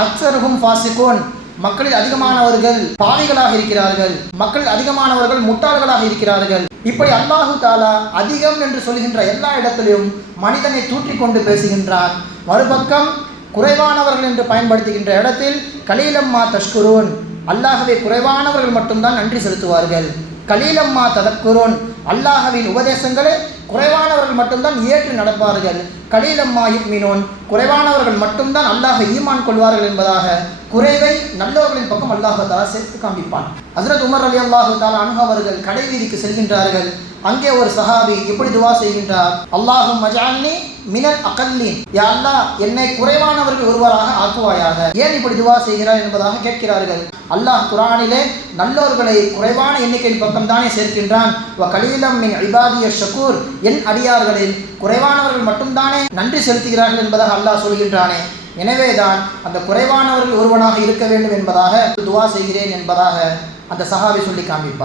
அக்சருகும் ஃபாசிகோன். மக்களில் அதிகமானவர்கள் பாவிகளாக இருக்கிறார்கள். மக்களில் அதிகமானவர்கள் முட்டாள்களாக இருக்கிறார்கள். இப்படி அல்லாஹு தாலா அதிகம் என்று சொல்கின்ற எல்லா இடத்திலும் மனிதனை தூற்றிக் கொண்டு மறுபக்கம் குறைவானவர்கள் என்று பயன்படுத்துகின்ற இடத்தில் கலீலம்மா தஷ்குரோன். அல்லாஹவே குறைவானவர்கள் மட்டும்தான் நன்றி செலுத்துவார்கள். கலீலம்மா ததக்குரோன். அல்லாஹவின் உபதேசங்களை குறைவானவர்கள் மட்டும்தான் ஏற்று நடப்பார்கள். கலீலம்மா மீனோன் குறைவானவர்கள் மட்டும்தான் அல்லாஹ் ஈமான் கொள்வார்கள் என்பதாக குறைவை நல்லவர்களின் பக்கம் அல்லாஹ் தாலா சேர்த்து காண்பிப்பான். ஹசரத் உமர் அலி அல்லாஹு தாலா அன்ஹு அவர்கள் கடை வீதிக்கு செல்கின்றார்கள். அங்கே ஒரு சஹாபி எப்படி துவா செய்கின்றார்? அல்லாஹும் மஜான்னி மினல் அகல்லீன். யா அல்லா என்னை குறைவானவர்கள் ஒருவராக ஆக்குவாயாக. ஏன் இப்படி துவா செய்கிறார் என்பதாக கேட்கிறார்கள். அல்லாஹ் குரானிலே நல்லோர்களை குறைவான எண்ணிக்கையின் பக்கம்தானே சேர்க்கின்றான். கலீலம் மின் இபாதிய ஷக்கூர் என் அடியார்களில் குறைவானவர்கள் மட்டும்தானே நன்றி செலுத்துகிறார்கள் என்பதாக அல்லாஹ் சொல்கின்றானே. எனவேதான் அந்த குறைவானவர்கள் ஒருவனாக இருக்க வேண்டும் என்பதாக துவா செய்கிறேன் என்பதாக அந்த சஹாவை சொல்லி காண்பிப்பார்.